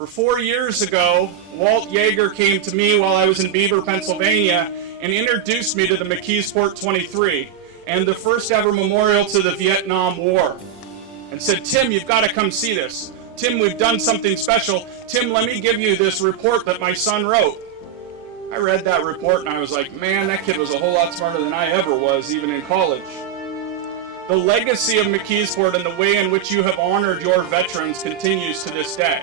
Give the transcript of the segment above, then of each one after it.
For 4 years ago, Walt Yager came to me while I was in Beaver, Pennsylvania, and introduced me to the McKeesport 23 and the first ever memorial to the Vietnam War, and said, Tim, you've got to come see this. Tim, we've done something special. Tim, let me give you this report that my son wrote. I read that report and I was like, man, that kid was a whole lot smarter than I ever was, even in college. The legacy of McKeesport and the way in which you have honored your veterans continues to this day.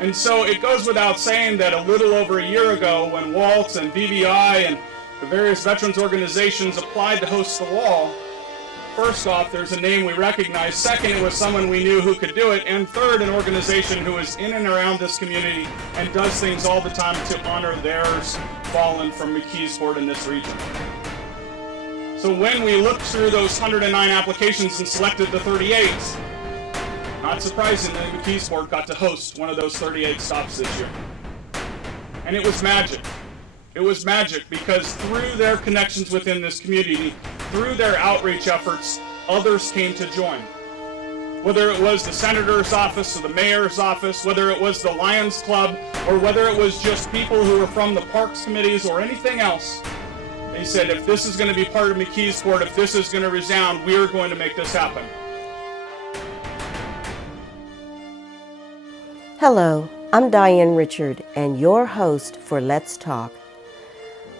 And so it goes without saying that a little over a year ago, when Walt and VBI and the various veterans organizations applied to host the wall, first off, there's a name we recognize. Second, it was someone we knew who could do it. And third, an organization who is in and around this community and does things all the time to honor theirs fallen from McKeesport in this region. So when we looked through those 109 applications and selected the 38, not surprisingly, McKeesport got to host one of those 38 stops this year. And it was magic. It was magic because through their connections within this community, through their outreach efforts, others came to join. Whether it was the senator's office or the mayor's office, whether it was the Lions Club, or whether it was just people who were from the parks committees or anything else, they said, if this is going to be part of McKeesport, if this is going to resound, we're going to make this happen. Hello, I'm Diane Richard and your host for Let's Talk.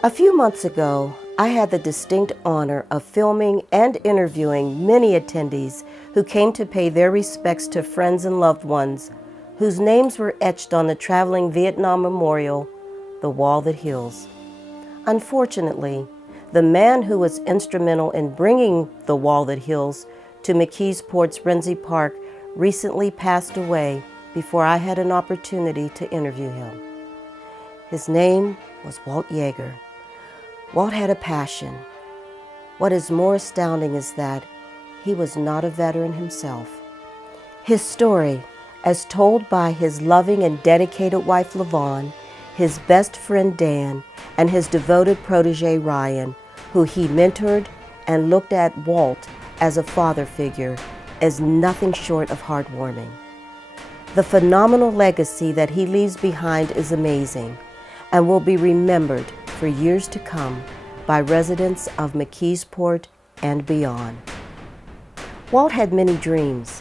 A few months ago, I had the distinct honor of filming and interviewing many attendees who came to pay their respects to friends and loved ones whose names were etched on the traveling Vietnam Memorial, the Wall That Heals. Unfortunately, the man who was instrumental in bringing the Wall That Heals to McKeesport's Renzie Park recently passed away before I had an opportunity to interview him. His name was Walt Yager. Walt had a passion. What is more astounding is that he was not a veteran himself. His story, as told by his loving and dedicated wife Lavonne, his best friend Dan, and his devoted protege Ryan, who he mentored and looked at Walt as a father figure, is nothing short of heartwarming. The phenomenal legacy that he leaves behind is amazing and will be remembered for years to come by residents of McKeesport and beyond. Walt had many dreams.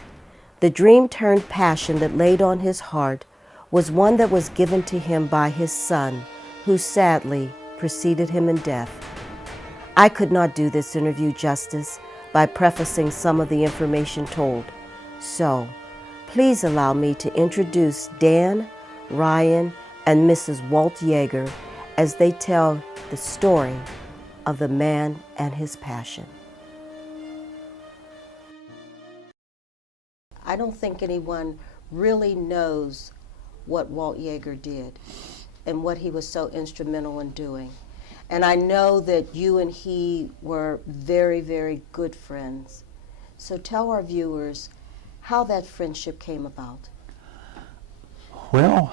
The dream turned passion that laid on his heart was one that was given to him by his son, who sadly preceded him in death. I could not do this interview justice by prefacing some of the information told. So, please allow me to introduce Dan, Ryan, and Mrs. Walt Yager as they tell the story of the man and his passion. I don't think anyone really knows what Walt Yager did and what he was so instrumental in doing. And I know that you and he were very, very good friends. So tell our viewers how that friendship came about. Well,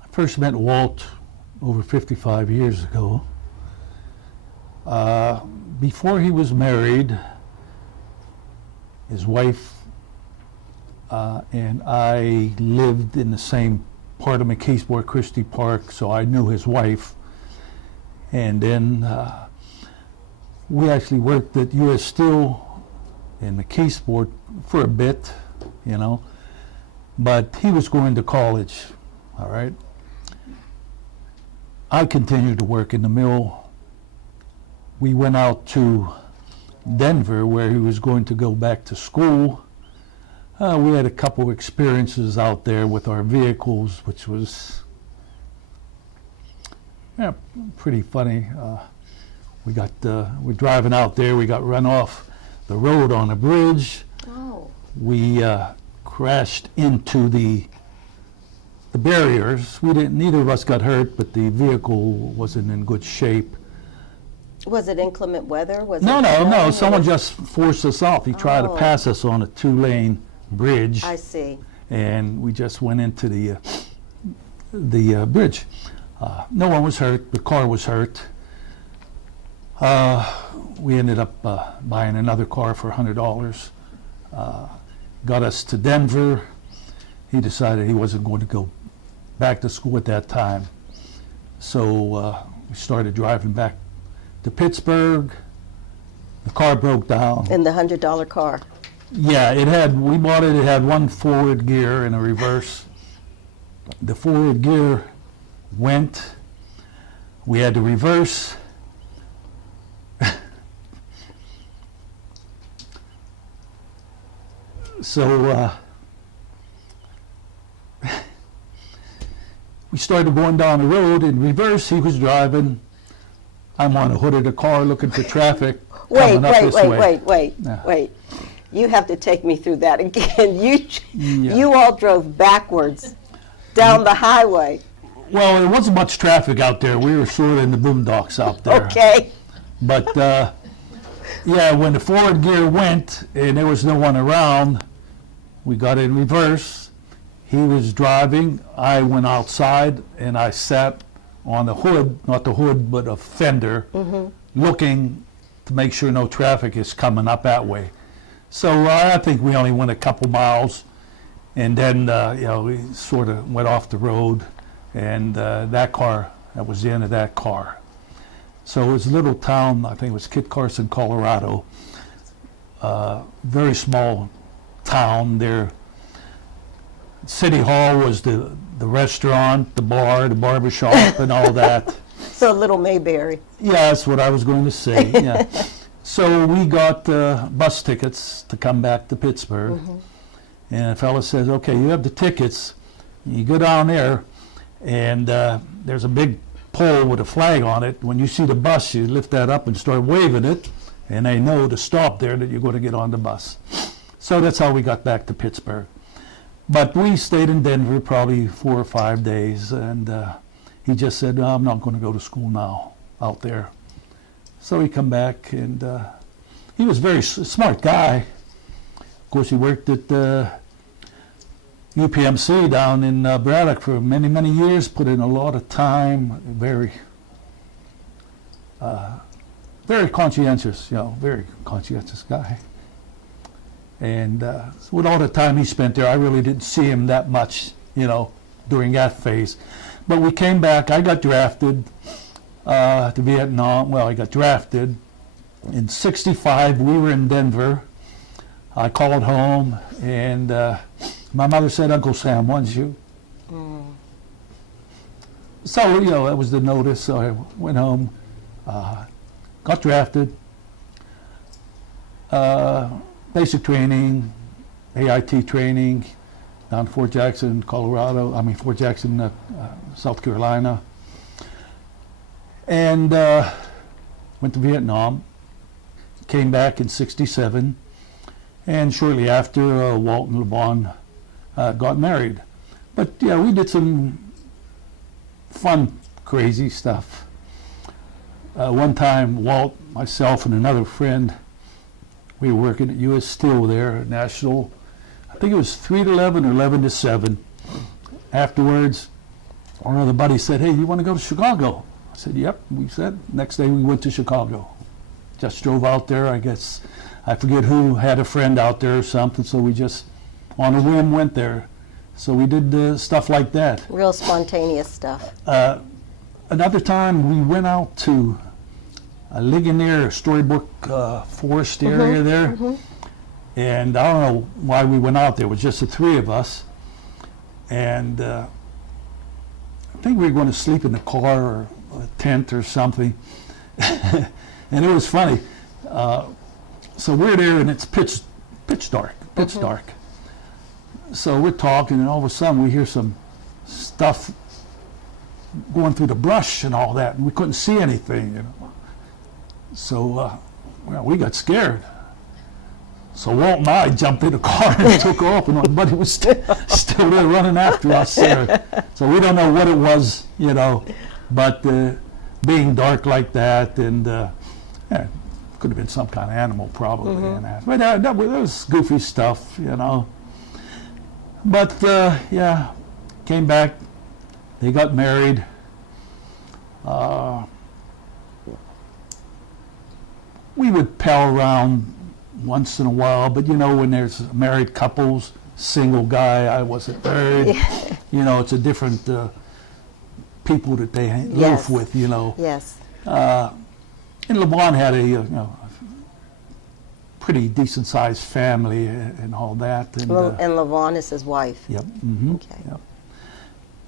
I first met Walt over 55 years ago. Before he was married, his wife and I lived in the same part of McKeesport, Christie Park, so I knew his wife. And then we actually worked at U.S. Steel in McKeesport for a bit, you know, but he was going to college, all right? I continued to work in the mill. We went out to Denver where he was going to go back to school. We had a couple experiences out there with our vehicles, which was pretty funny. We're driving out there, we got run off the road on a bridge. Oh. We crashed into the barriers. Neither of us got hurt, but the vehicle wasn't in good shape. Was it inclement weather? No. Someone just forced us off. He tried to pass us on a 2-lane bridge. I see. And we just went into the bridge. No one was hurt. The car was hurt. We ended up buying another car for $100. got us to Denver. He decided he wasn't going to go back to school at that time. So we started driving back to Pittsburgh. The car broke down. In the $100 car. Yeah, we bought it, it had one forward gear and a reverse. The forward gear went, we had to reverse. So we started going down the road in reverse. He was driving. I'm on the hood of the car looking for traffic. Wait. Yeah. You have to take me through that again. Yeah. You all drove backwards down the highway. Well, there wasn't much traffic out there. We were sort of in the boondocks out there. Okay. But yeah, when the forward gear went and there was no one around, we got in reverse. He was driving. I went outside and I sat on the hood, not the hood, but a fender, looking to make sure no traffic is coming up that way. So I think we only went a couple miles, and then we sort of went off the road, and that was the end of that car. So it was a little town, I think it was Kit Carson, Colorado. Very small town there. City Hall was the restaurant, the bar, the barber shop, and all that. So Little Mayberry. Yeah, that's what I was going to say. Yeah. So we got bus tickets to come back to Pittsburgh. And the fellow says, okay, you have the tickets. You go down there, and there's a big pole with a flag on it. When you see the bus, you lift that up and start waving it, and they know to stop there that you're going to get on the bus. So that's how we got back to Pittsburgh. But we stayed in Denver probably 4 or 5 days, and he just said, no, I'm not going to go to school now out there. So he come back, and he was a very smart guy. Of course, he worked at UPMC down in Braddock for many, many years, put in a lot of time, very conscientious, very conscientious guy. And with all the time he spent there, I really didn't see him that much, during that phase. But we came back. I got drafted to Vietnam. Well, I got drafted. In '65, we were in Denver. I called home, and my mother said, Uncle Sam wants you. So, that was the notice. So I went home, got drafted. Basic training, AIT training, down to Fort Jackson, South Carolina. And went to Vietnam, came back in '67, and shortly after, Walt and Lavonne got married. But yeah, we did some fun, crazy stuff. One time, Walt, myself, and another friend, we were working at U.S. Steel there, National, I think it was 3 to 11 or 11 to 7. Afterwards, one of the buddies said, hey, you want to go to Chicago? I said, yep, we said. Next day we went to Chicago. Just drove out there, I guess. I forget who had a friend out there or something, so we just, on a whim, went there. So we did stuff like that. Real spontaneous stuff. Another time we went out to Ligonier Storybook Forest area there. And I don't know why we went out there. It was just the 3 of us. And I think we were going to sleep in the car or a tent or something. And it was funny. So we're there and it's pitch dark. So we're talking, and all of a sudden we hear some stuff going through the brush and all that, and we couldn't see anything. So we got scared. So Walt and I jumped in the car and took off, and my buddy was still there running after us there. So we don't know what it was, but being dark like that, and could have been some kind of animal probably. But that was goofy stuff, But came back. They got married. We would pal around once in a while, but when there's married couples, single guy, I wasn't married. It's a different people that they live with. Yes. And Lavonne had a pretty decent sized family and all that. And Lavonne is his wife. Yep. Mm-hmm, Okay. yep.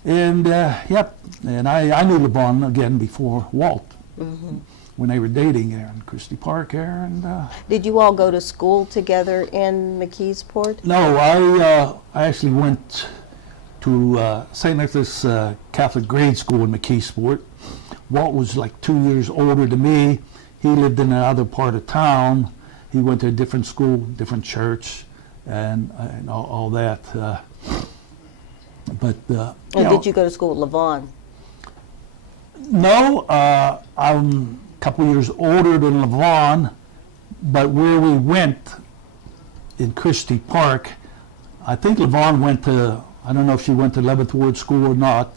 And and I knew Lavonne again before Walt. Mm-hmm. When they were dating there in Christie Park there. And did you all go to school together in McKeesport? no, I actually went to St. Nicholas Catholic grade school in McKeesport. Walt was like 2 years older than me. He lived in another part of town. He went to a different school, different church, and all that. But And did you go to school with Lavonne? No, I'm a couple years older than Lavonne, but where we went in Christie Park, I think Lavonne went to, I don't know if she went to 11th Ward School or not,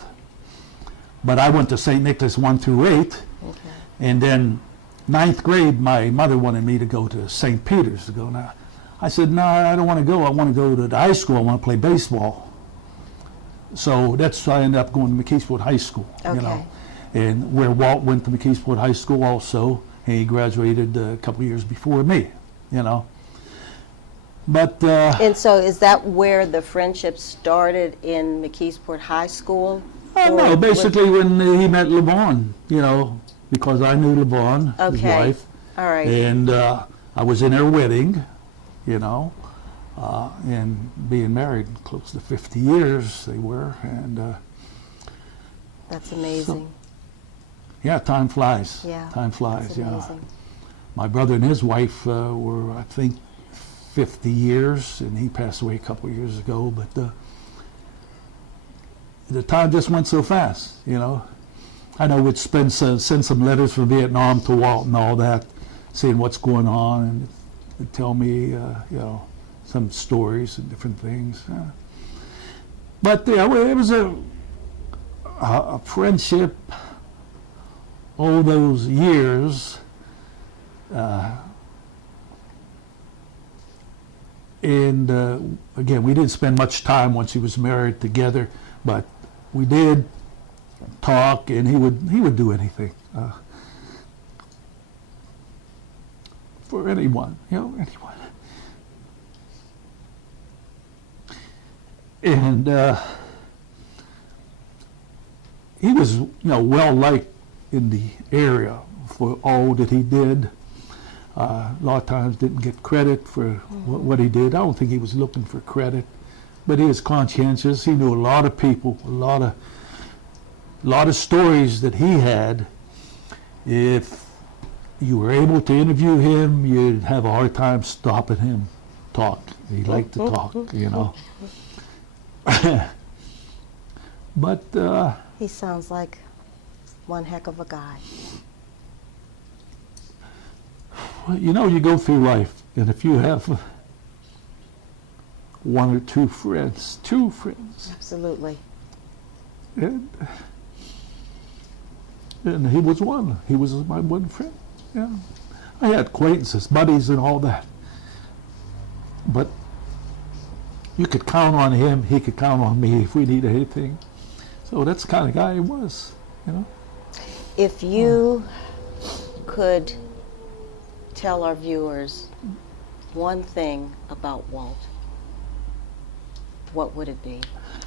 but I went to St. Nicholas 1 through 8, Okay. and then 9th grade, my mother wanted me to go to St. Peter's to go. Now, I said, no, I don't want to go. I want to go to the high school. I want to play baseball. So that's why I ended up going to McKeesport High School, Okay. And where Walt went to McKeesport High School also, and he graduated a couple years before me, But And so is that where the friendship started in McKeesport High School? no, basically when he met Lavonne, because I knew Lavonne, his Okay. wife, All right. and I was in her wedding, and being married close to 50 years they were, and That's amazing. yeah, time flies. Yeah, Time flies. That's Yeah. amazing. My brother and his wife were, I think, 50 years, and he passed away a couple of years ago. But the time just went so fast, I know we'd send some letters from Vietnam to Walt and all that, seeing what's going on, and he'd tell me, some stories and different things. But it was a friendship all those years. And again, we didn't spend much time once he was married together, but we did talk, and he would do anything for anyone, anyone. And he was, well liked in the area for all that he did. A lot of times didn't get credit for what he did. I don't think he was looking for credit, but he was conscientious. He knew a lot of people, a lot of stories that he had. If you were able to interview him, you'd have a hard time stopping him talk. He liked to talk, But He sounds like one heck of a guy. you go through life, and if you have one or two friends, Absolutely. and he was one. He was my one friend. Yeah, I had acquaintances, buddies, and all that. But you could count on him. He could count on me if we needed anything. So that's the kind of guy he was. If you could tell our viewers one thing about Walt, what would it be?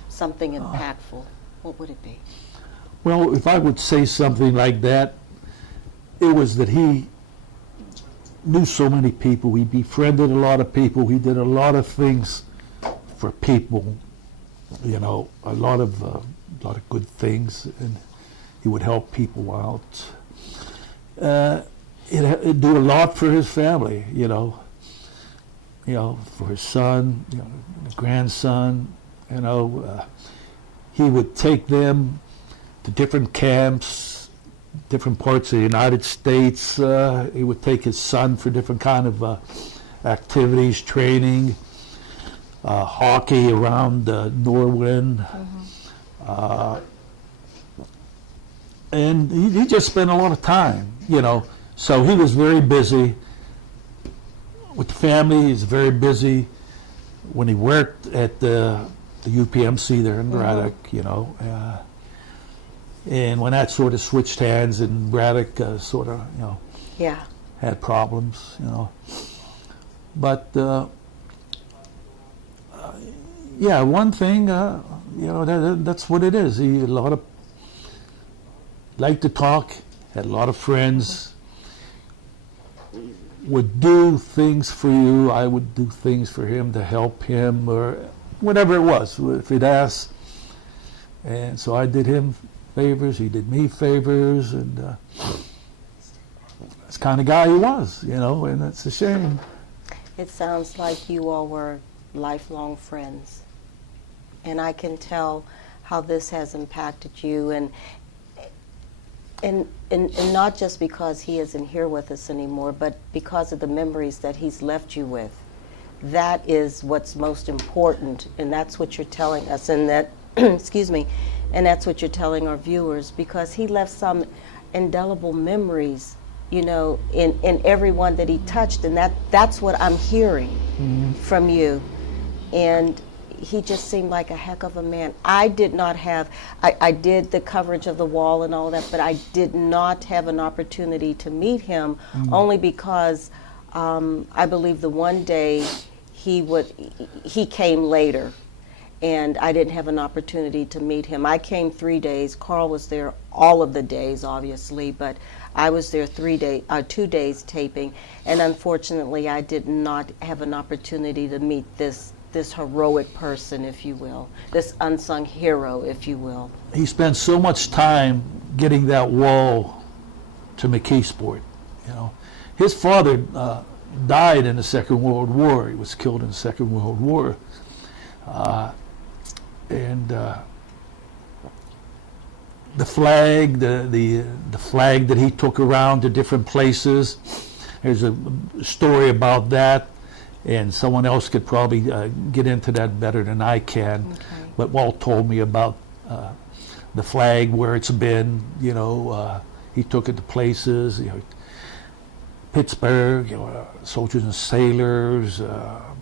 Something impactful. What would it be? Well, if I would say something like that, it was that he knew so many people. He befriended a lot of people. He did a lot of things for people. A lot of good things, and he would help people out. He'd do a lot for his family. For his son, his grandson. He would take them to different camps, different parts of the United States. He would take his son for different kind of activities, training, hockey around Norwin. And he just spent a lot of time, So he was very busy. with the family. He's very busy. When he worked at the UPMC there in Braddock, you know, and when that sort of switched hands and Braddock sort of, you know, Yeah. had problems, you know. But, yeah, one thing, you know, that's what it is. He had a lot of, liked to talk, had a lot of friends, would do things for you. I would do things for him to help him or whatever it was, if he'd ask. And so I did him favors, he did me favors, and that's the kind of guy he was, you know, and it's a shame. It sounds like you all were lifelong friends. And I can tell how this has impacted you, and not just because he isn't here with us anymore, but because of the memories that he's left you with. That is what's most important, and that's what you're telling us, and that, excuse me, and that's what you're telling our viewers, because he left some indelible memories, you know, in everyone that he touched, and that's what I'm hearing from you. And he just seemed like a heck of a man. I did not have, I did the coverage of the wall and all that, but I did not have an opportunity to meet him, only because I believe the one day he came later, and I didn't have an opportunity to meet him. I came 3 days. Carl was there all of the days, obviously, but I was there 2 days taping, and unfortunately I did not have an opportunity to meet this heroic person, if you will, this unsung hero, if you will. He spent so much time getting that wall to McKeesport, you know. His father died in the Second World War. He was killed in the Second World War. And the flag, the flag that he took around to different places, there's a story about that, and someone else could probably get into that better than I can. Okay. But Walt told me about the flag, where it's been, you know, he took it to places, you know, Pittsburgh, you know, soldiers and sailors,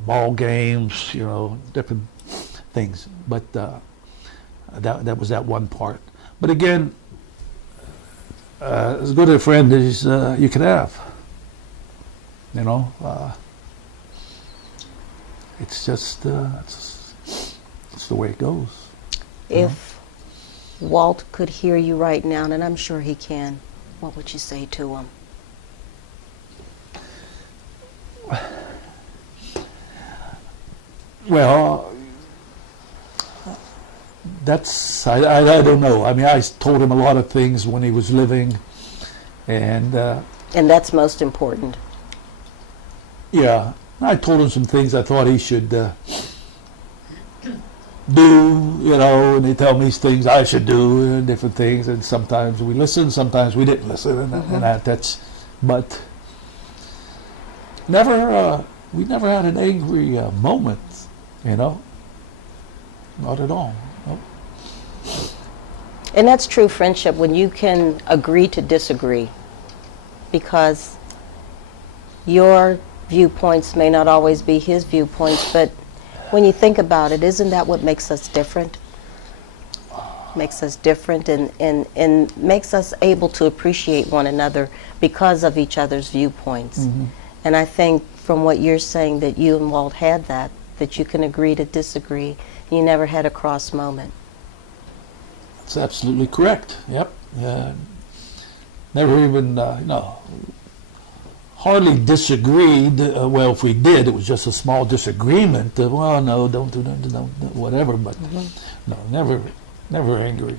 ball games, you know, different things. But that was that one part. But again, as good a friend as you can have, you know. It's just, it's the way it goes. If Walt could hear you right now, and I'm sure he can, what would you say to him? Well, that's, I don't know. I mean, I told him a lot of things when he was living, and that's most important. yeah, I told him some things I thought he should do, you know, and he tell me things I should do, and different things, and sometimes we listened, sometimes we didn't listen, and that's, but never, we never had an angry moment, you know, not at all. Nope. And that's true friendship, when you can agree to disagree, because your viewpoints may not always be his viewpoints, but when you think about it, isn't that what makes us different? Makes us different, and makes us able to appreciate one another because of each other's viewpoints. And I think from what you're saying, that you and Walt had that you can agree to disagree. You never had a cross moment. That's absolutely correct. Yep. Never even, no, hardly disagreed. Well, if we did, it was just a small disagreement. Well, no, don't do that, don't, whatever. But no, never angry,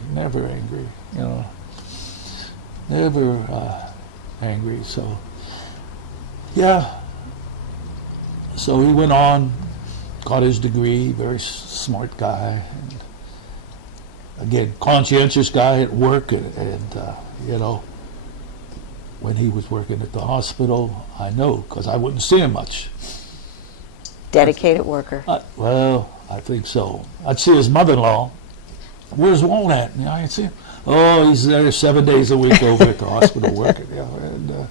you know, never angry. So, yeah. So he went on, got his degree, very smart guy. And again, conscientious guy at work, and you know, when he was working at the hospital, I know, because I wouldn't see him much. Dedicated worker. Well, I think so. I'd see his mother-in-law. Where's Walt at? You know, I'd see him. Oh, he's there 7 days a week over at the hospital working. Yeah, and,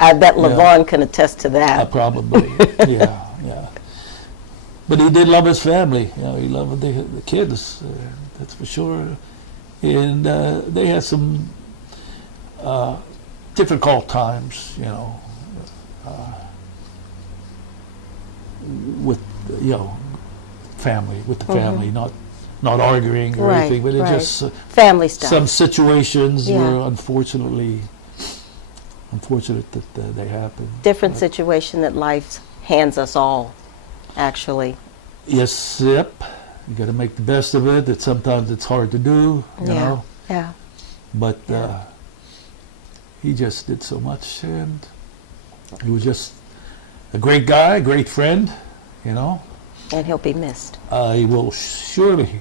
I bet Yeah. Lavonne can attest to that. Probably, yeah, yeah. But he did love his family. He loved the kids, that's for sure. And they had some difficult times, with family, with the family, not arguing or Right, anything, but it right. just Family stuff. some situations Yeah. were unfortunate that they happened. Different situation that life hands us all, actually. Yes, yep. You got to make the best of it. That sometimes it's hard to do, you know. Yeah. But he just did so much, and he was just a great guy, a great friend, And he'll be missed. He will surely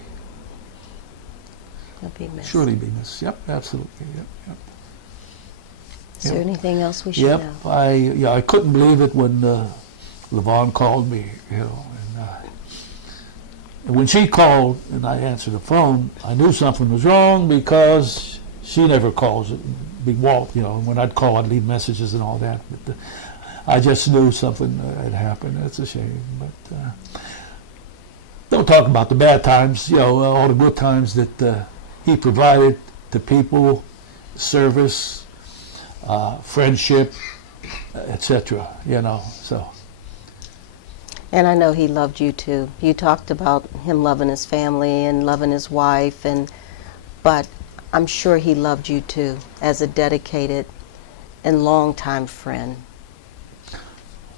He'll be missed. be missed. Yep, absolutely. Yep. Is there anything else we should Yep. know? I couldn't believe it when Lavonne called me, and when she called and I answered the phone, I knew something was wrong because she never calls it. Big Walt, when I'd call, I'd leave messages and all that. But I just knew something had happened. It's a shame, but don't talk about the bad times. All the good times that he provided to people, service, friendship, etc. So. And I know he loved you too. You talked about him loving his family and loving his wife, but I'm sure he loved you too as a dedicated and longtime friend.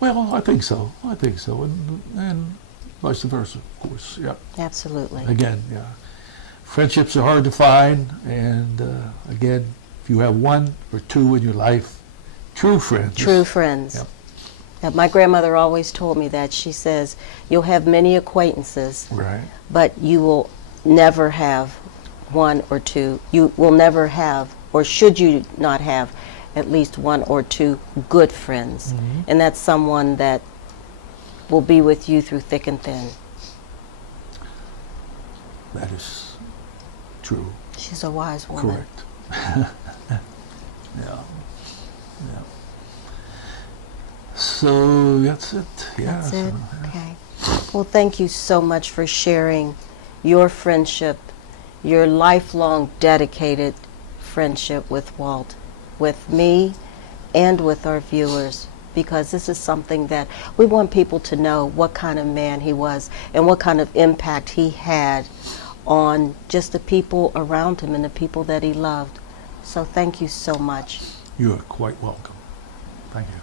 Well, I think so, and vice versa, of course. Yep. Absolutely. Again, yeah. Friendships are hard to find, and again, if you have one or two in your life, true friends. True friends. Yep. My grandmother always told me that. She says, you'll have many acquaintances, Right. but you will never have one or two. You will never have, or should you not have, at least one or two good friends. Mm-hmm. And that's someone that will be with you through thick and thin. That is true. She's a wise woman. Correct. Yeah. So that's it. Yeah. That's it? Okay. Well, thank you so much for sharing your friendship, your lifelong dedicated friendship with Walt, with me, and with our viewers, because this is something that we want people to know what kind of man he was and what kind of impact he had on just the people around him and the people that he loved. So thank you so much. You are quite welcome. Thank you.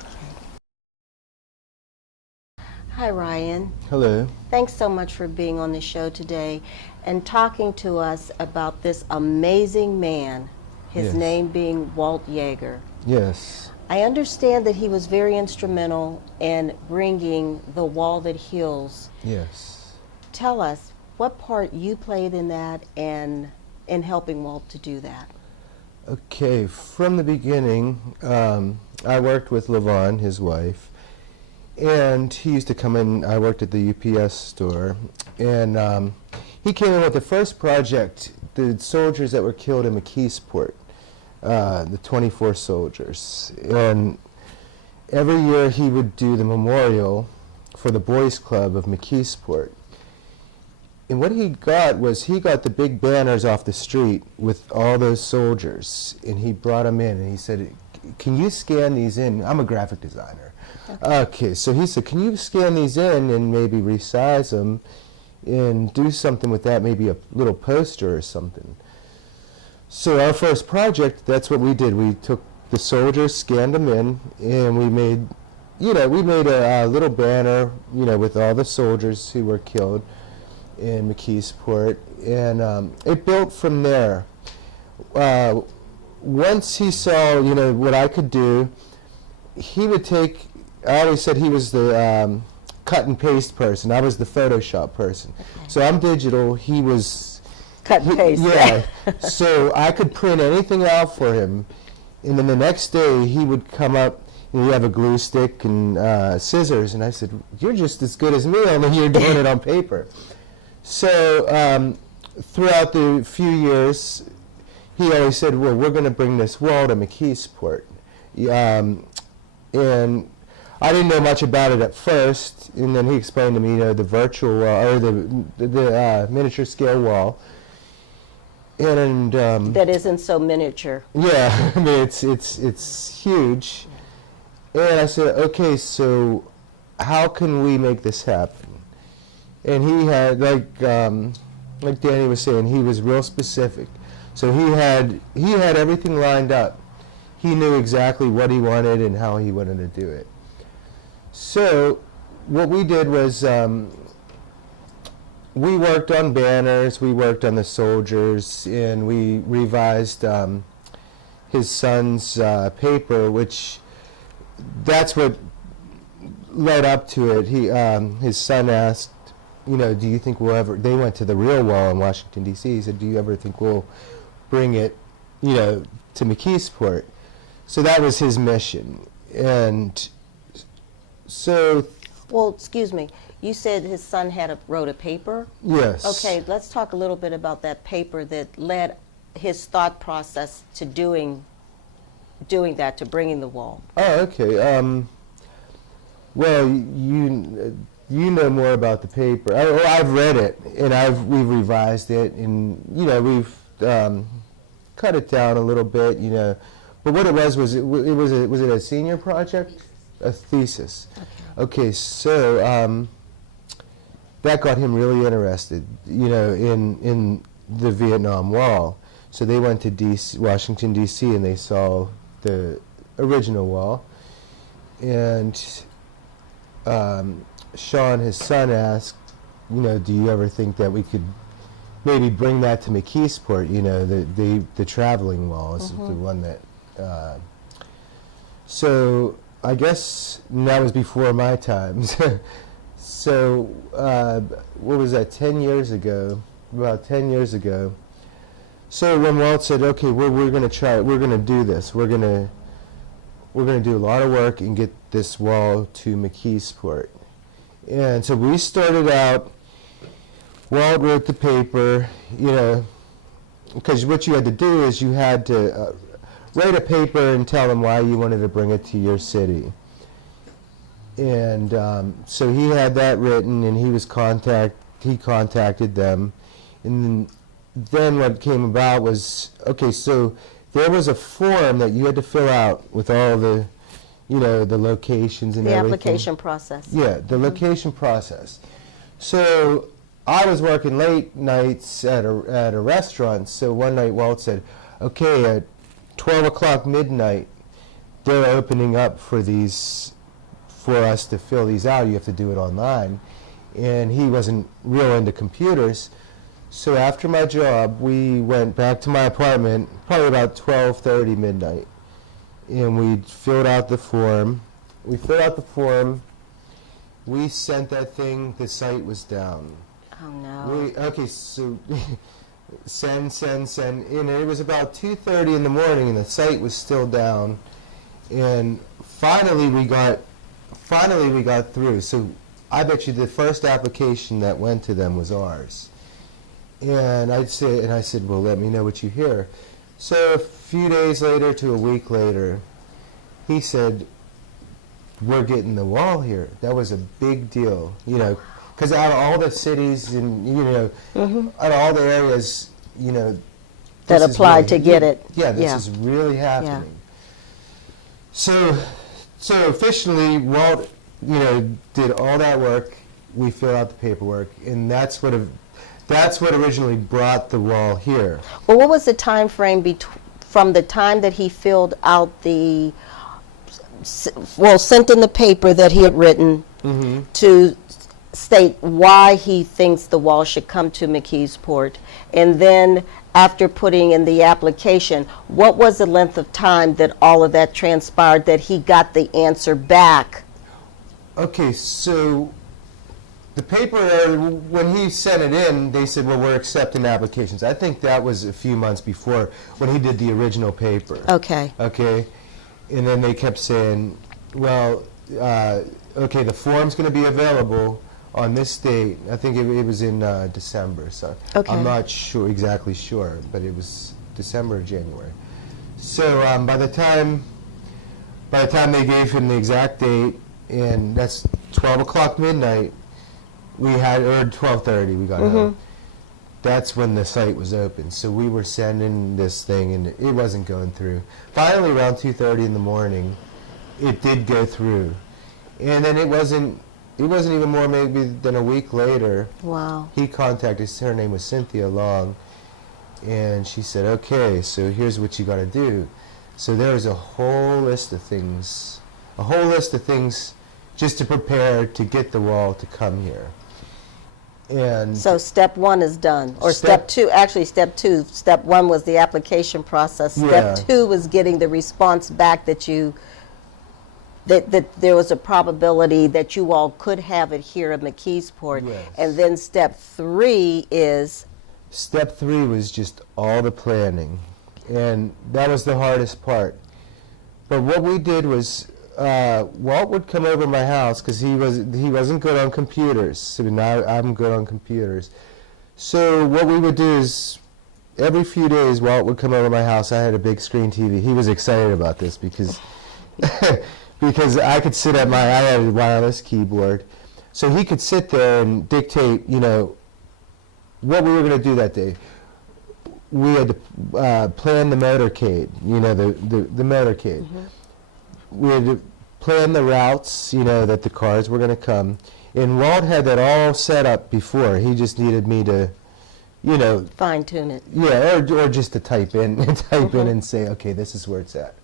Hi, Ryan. Hello. Thanks so much for being on the show today and talking to us about this amazing man, his Yes. name being Walt Yager. Yes. I understand that he was very instrumental in bringing the wall that heals. Yes. Tell us what part you played in that and in helping Walt to do that. Okay, from the beginning, I worked with Lavonne, his wife, and he used to come in. I worked at the UPS store, and he came in with the first project, the soldiers that were killed in McKeesport, the 24 soldiers. And every year he would do the memorial for the Boys Club of McKeesport. And what he got was he got the big banners off the street with all those soldiers, and he brought them in, and he said, can you scan these in? I'm a graphic designer. Okay, so he said, can you scan these in and maybe resize them and do something with that, maybe a little poster or something. So our first project, that's what we did. We took the soldiers, scanned them in, and we made, a little banner, with all the soldiers who were killed in McKeesport, and it built from there. Once he saw, what I could do, he would take, I always said he was the cut and paste person. I was the Photoshop person. Okay. So I'm digital, he was... Cut and paste. Yeah. So I could print anything out for him, and then the next day he would come up, and we have a glue stick and scissors, and I said, you're just as good as me, only you're doing it on paper. So throughout the few years, he always said, well, we're going to bring this wall to McKeesport. And I didn't know much about it at first, and then he explained to me, the virtual wall, or the miniature scale wall. And That isn't so miniature. yeah, I mean it's huge. And I said, okay, so how can we make this happen? And he had, like Danny was saying, he was real specific. So he had everything lined up. He knew exactly what he wanted and how he wanted to do it. So what we did was we worked on banners, we worked on the soldiers, and we revised his son's paper, which that's what led up to it. His son asked, do you think we'll ever, they went to the real wall in Washington, D.C. He said, do you ever think we'll bring it, to McKeesport? So that was his mission. And so... Well, excuse me. You said his son wrote a paper? Yes. Okay, let's talk a little bit about that paper that led his thought process to doing that, to bringing the wall. Oh, okay. Well, you know more about the paper. I've read it, and we've revised it, and we've cut it down a little bit, But what it was it a senior project, a thesis? Okay, so that got him really interested, in the Vietnam Wall. So they went to Washington, D.C., and they saw the original wall. And Sean, his son, asked, do you ever think that we could maybe bring that to McKeesport, the traveling wall is the one that... So I guess that was before my time. So what was that, 10 years ago, about 10 years ago. So when Walt said, okay, we're going to try it, we're going to do this, we're going to do a lot of work and get this wall to McKeesport. And so we started out, Walt wrote the paper, because what you had to do is you had to write a paper and tell them why you wanted to bring it to your city. And so he had that written, and he contacted them. And then what came about was, okay, so there was a form that you had to fill out with all the, the locations and everything. The application process. Yeah, the location process. So I was working late nights at a restaurant, so one night Walt said, okay, at 12 o'clock midnight, they're opening up for us to fill these out. You have to do it online. And he wasn't real into computers. So after my job, we went back to my apartment, probably about 12:30 midnight. And we filled out the form. We sent that thing, the site was down. Oh, no. Okay, so send. And it was about 2:30 in the morning, and the site was still down. And finally we got through. So I bet you the first application that went to them was ours. And I said, well, let me know what you hear. So a few days later to a week later, he said, we're getting the wall here. That was a big deal, because out of all the cities and, out of all the areas, that applied to get it. Yeah, this is really happening. Yeah. So officially, Walt, did all that work. We filled out the paperwork, and that's what originally brought the wall here. Well, what was the time frame from the time that he filled out sent in the paper that he had written to state why he thinks the wall should come to McKeesport, and then after putting in the application, what was the length of time that all of that transpired, that he got the answer back? Okay, so the paper, when he sent it in, they said, well, we're accepting applications. I think that was a few months before when he did the original paper. Okay. Okay, and then they kept saying, well, okay, the form's going to be available on this date. I think it was in December, so okay. I'm not exactly sure, but it was December or January. So by the time by the time they gave him the exact date, and that's 12 o'clock midnight, we had, or 12:30 we got home. That's when the site was open. So we were sending this thing, and it wasn't going through. Finally, around 2:30 in the morning, it did go through. And then it wasn't even more maybe than a week later. Wow. He contacted, her name was Cynthia Long, and she said, okay, so here's what you got to do. So there was a whole list of things just to prepare to get the wall to come here. And So step one is done, or step two, actually step two. Step one was the application process. Yeah. Step two was getting the response back that there was a probability that you all could have it here at McKeesport. Yes. And then step three is, Step 3 was just all the planning, and that was the hardest part. But what we did was, Walt would come over to my house because he wasn't good on computers. I mean, I'm good on computers. So what we would do is, every few days, Walt would come over to my house. I had a big screen TV. He was excited about this because because I could sit at I had a wireless keyboard, so he could sit there and dictate, what we were going to do that day. We had to plan the motorcade, the motorcade. We had to plan the routes, that the cars were going to come. And Walt had that all set up before. He just needed me to, fine tune it. yeah, or just to type in and say, okay, this is where it's at.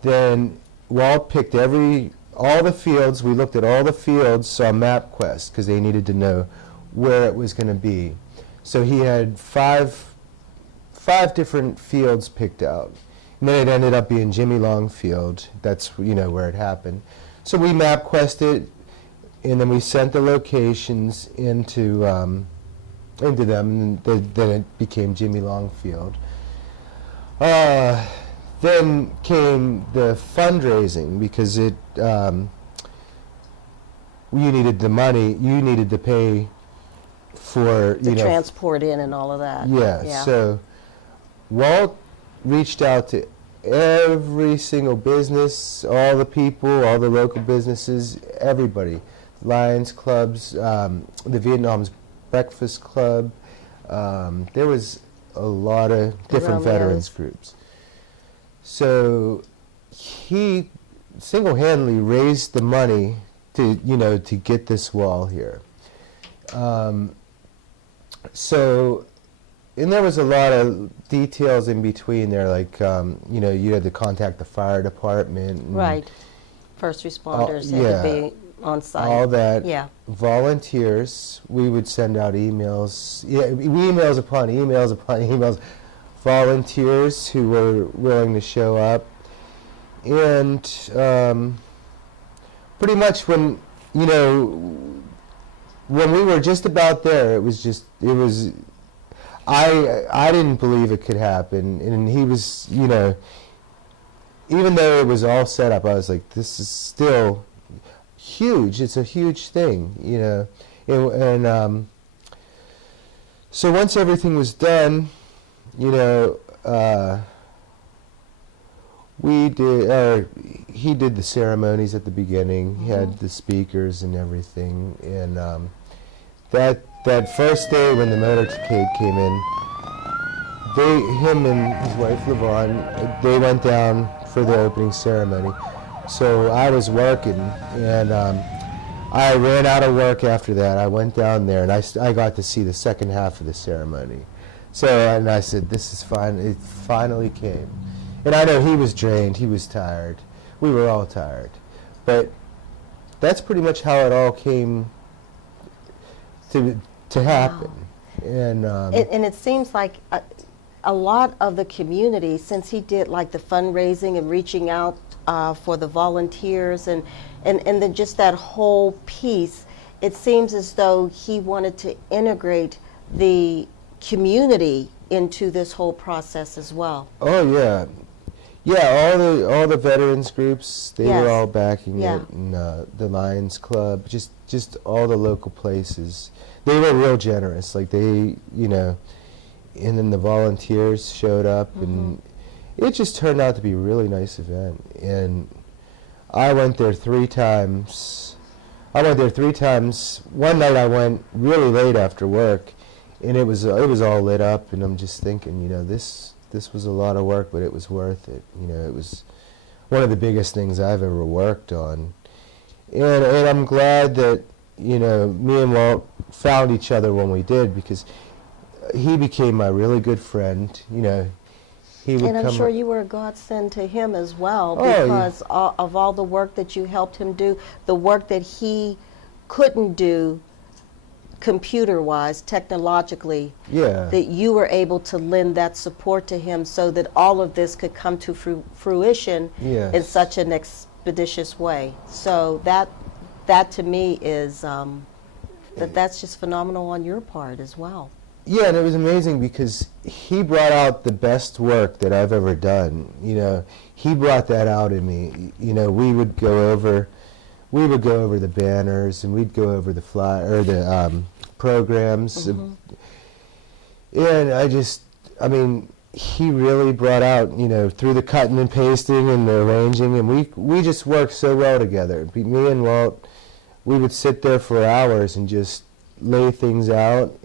Then Walt picked all the fields. We looked at all the fields on MapQuest because they needed to know where it was going to be. So he had five different fields picked out. And then it ended up being Jimmy Long Field. That's where it happened. So we MapQuested, and then we sent the locations into them, and then it became Jimmy Long Field. Then came the fundraising because you needed the money. You needed to pay for The transport in and all of that. Yeah. So Walt reached out to every single business, all the people, all the local businesses, everybody, Lions clubs, the Vietnam's Breakfast Club. There was a lot of different veterans groups. So he single-handedly raised the money to get this wall here. And there was a lot of details in between there, like you had to contact the fire department. And Right. First responders had to be on site. All that. Yeah. Volunteers, we would send out emails. Yeah, emails upon emails upon emails. Volunteers who were willing to show up. And pretty much when we were just about there, I didn't believe it could happen, and he was, even though it was all set up, I was like, this is still huge. It's a huge thing, and so once everything was done, he did the ceremonies at the beginning. He had the speakers and everything, and that first day when the motorcade came in, him and his wife Lavonne, they went down for the opening ceremony. So I was working, and I ran out of work after that. I went down there, and I got to see the second half of the ceremony. And I said, this is fine. It finally came. And I know he was drained. He was tired. We were all tired. But that's pretty much how it all came to happen. Wow. And it seems like a lot of the community, since he did like the fundraising and reaching out for the volunteers and then just that whole piece, it seems as though he wanted to integrate the community into this whole process as well. Oh yeah. Yeah, all the veterans groups, they were all backing it, and the Lions Club, just all the local places. They were real generous, like they, and then the volunteers showed up, and it just turned out to be a really nice event. And I went there 3 times. One night I went really late after work, and it was all lit up, and I'm just thinking, this was a lot of work, but it was worth it. It was one of the biggest things I've ever worked on, and I'm glad that me and Walt found each other when we did, because he became my really good friend. He would And I'm come sure you were a godsend to him as well, Oh, yeah. because of all the work that you helped him do, the work that he couldn't do computer-wise, technologically, Yeah. that you were able to lend that support to him so that all of this could come to fruition Yes. in such an expeditious way. So that to me is, that's just phenomenal on your part as well. Yeah, and it was amazing because he brought out the best work that I've ever done. He brought that out in me. We would go over the banners, and we'd go over the programs, and he really brought out, through the cutting and pasting and the arranging, and we just worked so well together. Me and Walt, we would sit there for hours and just lay things out.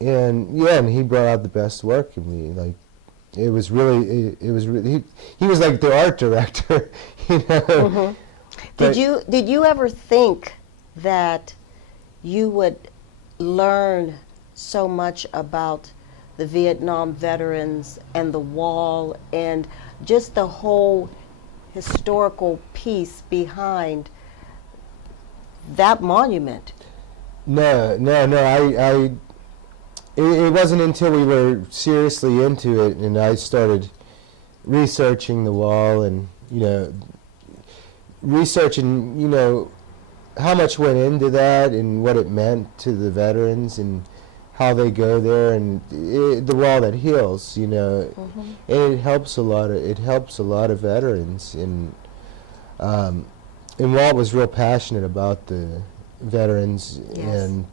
And he brought out the best work in me. Like, he was like the art director, Did you ever think that you would learn so much about the Vietnam veterans and the wall and just the whole historical piece behind that monument? No. It wasn't until we were seriously into it, and I started researching the wall, and researching how much went into that and what it meant to the veterans and how they go there, and the wall that heals, and it helps a lot of veterans, and Walt was real passionate about the veterans. Yes. And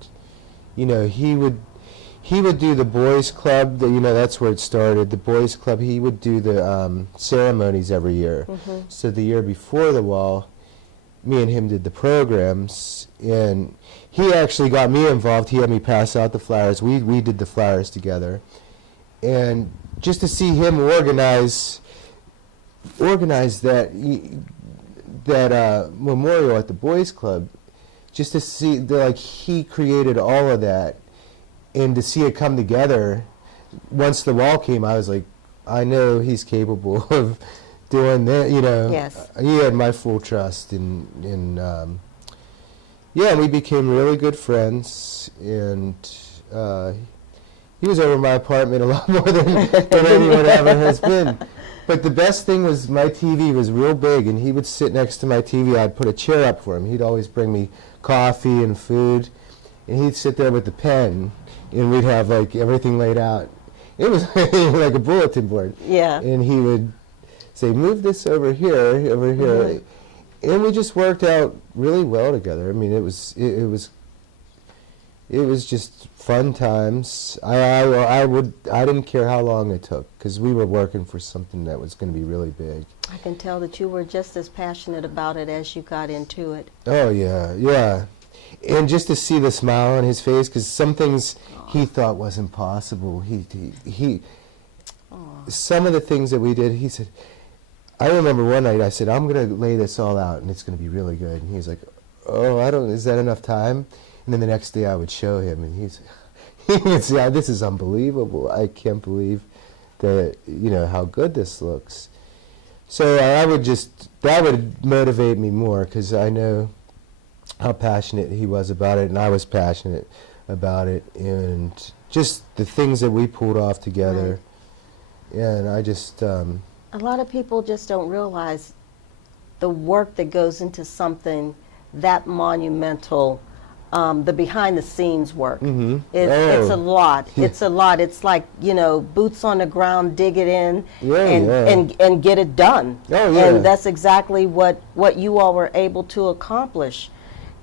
he would do the boys club. That's where it started. The boys club. He would do the ceremonies every year. So the year before the wall, me and him did the programs, and he actually got me involved. He had me pass out the flyers. We did the flyers together, and just to see him organize that memorial at the boys club, just to see he created all of that. And to see it come together, once the wall came, I was like, I know he's capable of doing that. Yes. He had my full trust, and we became really good friends. And he was over my apartment a lot more than anyone ever has been. But the best thing was my TV was real big, and he would sit next to my TV. I'd put a chair up for him. He'd always bring me coffee and food, and he'd sit there with the pen. And we'd have everything laid out. It was like a bulletin board. Yeah. And he would say, "Move this over here, over here," and we just worked out really well together. I mean, it was just fun times. I didn't care how long it took, because we were working for something that was going to be really big. I can tell that you were just as passionate about it as you got into it. Oh yeah. And just to see the smile on his face, because some things he thought wasn't possible. Some of the things that we did, he said, I remember one night I said, I'm going to lay this all out and it's going to be really good. And he's like, is that enough time? And then the next day I would show him, and he would say, this is unbelievable. I can't believe that, how good this looks. So that would motivate me more, because I know how passionate he was about it, and I was passionate about it, and just the things that we pulled off together. Right. And I just... a lot of people just don't realize the work that goes into something that monumental, the behind-the-scenes work. It's a lot. It's a lot. It's like, boots on the ground, dig it in, and get it done. And that's exactly what you all were able to accomplish.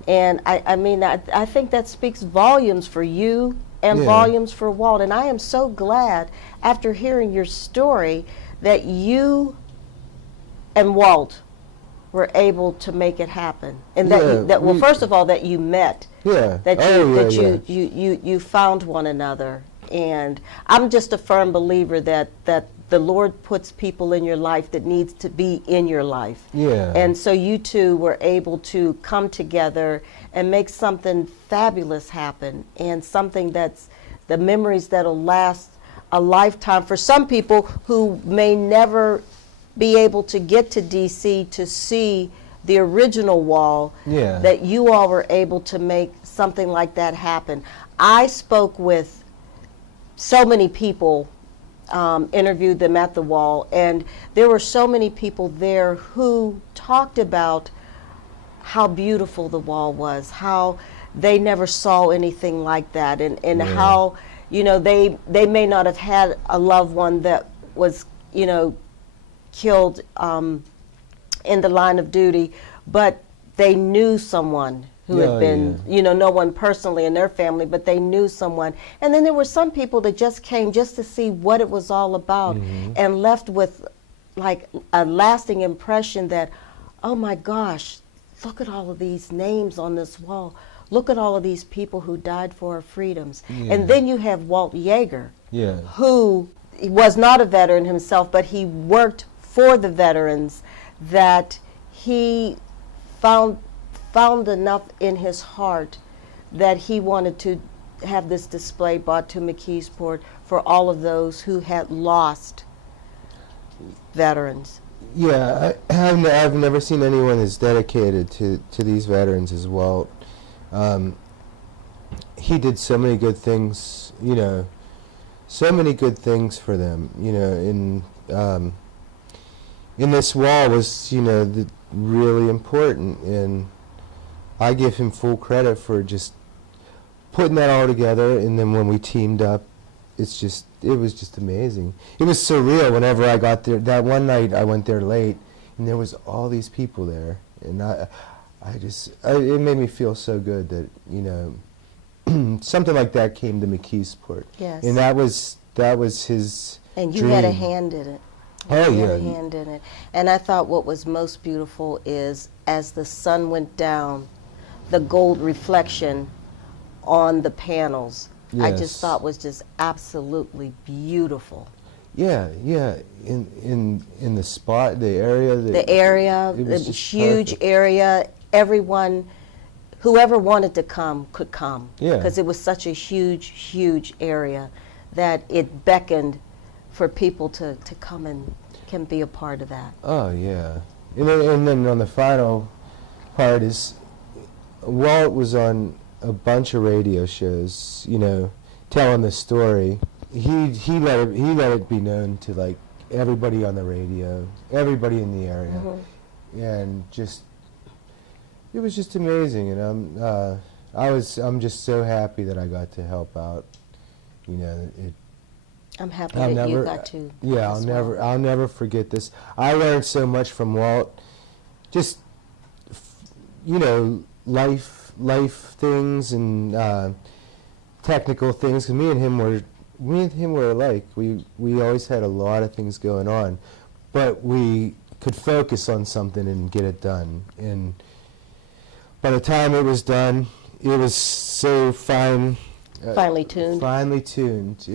And I think that speaks volumes for you and volumes for Walt. And I am so glad, after hearing your story, that you and Walt were able to make it happen, and that well, first of all, that you met, Yeah. that Oh, you found one another, and I'm just a firm believer that the Lord puts people in your life that needs to be in your life. Yeah. And so you two were able to come together and make something fabulous happen, and something that's the memories that'll last a lifetime for some people who may never be able to get to DC to see the original wall. Yeah. That you all were able to make something like that happen. I spoke with so many people, interviewed them at the wall, and there were so many people there who talked about how beautiful the wall was, how they never saw anything like that, and how, you know, they may not have had a loved one that was, you know, killed in the line of duty, but they knew someone who had been, you know, no one personally in their family, but they knew someone. And then there were some people that just came just to see what it was all about, and left with like a lasting impression that, oh my gosh, look at all of these names on this wall. Look at all of these people who died for our freedoms. And then you have Walt Yager, who was not a veteran himself, but he worked for the veterans, that he found enough in his heart that he wanted to have this display brought to McKeesport for all of those who had lost veterans. Yeah, I've never seen anyone as dedicated to these veterans as Walt. He did so many good things, you know, so many good things for them, you know, in this wall was, you know, really important, and I give him full credit for just putting that all together. And then when we teamed up, it was just amazing. It was surreal whenever I got there. That one night I went there late, and there was all these people there, and it made me feel so good that, you know, something like that came to McKeesport. Yes. And that was his And you dream. had a hand in it. Oh, You yeah. had a hand in it. And I thought what was most beautiful is, as the sun went down, the gold reflection on the panels, I Yes. just thought was just absolutely beautiful. Yeah, yeah. In the spot, the area. The area, it the was just huge perfect. area, everyone, whoever wanted to come could come. Yeah. Because it was such a huge, huge area that it beckoned for people to come and can be a part of that. Oh yeah, and then on the final part is Walt was on a bunch of radio shows, you know, telling the story. He let it be known to like everybody on the radio, everybody in the area, and just it was just amazing. And I'm just so happy that I got to help out. You know, I'm happy that you got to. Yeah, I'll never forget this. I learned so much from Walt. Just, you know, life things and technical things. 'Cause me and him were alike. We always had a lot of things going on, but we could focus on something and get it done. And by the time it was done, it was so fine. Finely tuned. Finely tuned.